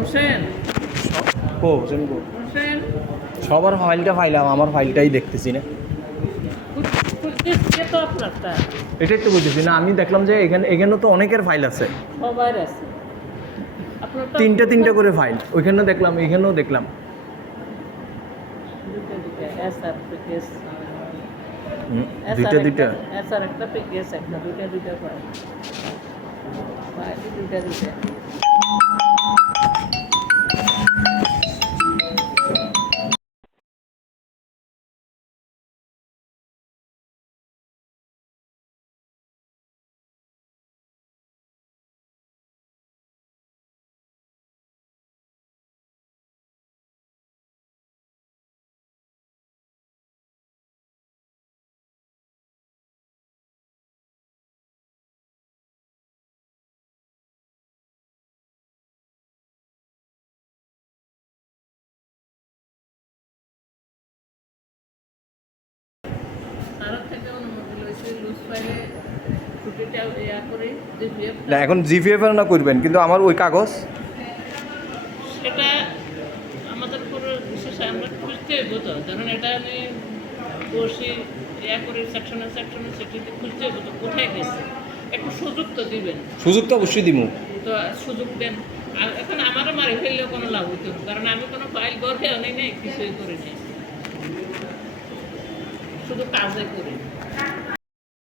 হোসেন ও হোসেন গো হোসেন সবার ফাইলটা ফাইলাম, আমার ফাইলটাই দেখতেছি না। কে তো আপনারটা এটাই তো বুঝতেছি না, আমি দেখলাম যে এখানেও তো অনেকের ফাইল আছে, সবার আছে আপনারটা তিনটা করে ফাইল, ওইখানেও দেখলাম এখানেও দেখলাম। দুইটা এসআর প্যাকেজ দুইটা এসআর একটা প্যাকেজ একটা দুইটা ফাইল দুইটা তার থেকে অনুমতি লইছে লুজ ফাইলে ছুটিটা ইয়া করে জিপিএফ না, এখন জিপিএফ না করবেন, কিন্তু আমার ওই কাগজ এটা আমাদের উপর বিশেষ আমরা খুঁজতে হইব তো, কারণ এটা আমি বসি ইয়া করে সেকশনে সেটিতে খুঁজতে হইব তো কোথায় গেছে, একটু সুযোগ তো দিবেন। সুযোগ তো অবশ্যই দিব। তো সুযোগ দেন। আর এখন আমারও মারি ফেললেও কোনো লাভ হইতো না, কারণ আমি কোনো ফাইল গড়েও নেই কিছুই করি নাই, শুধু কাজে করি।